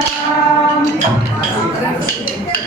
Thank you.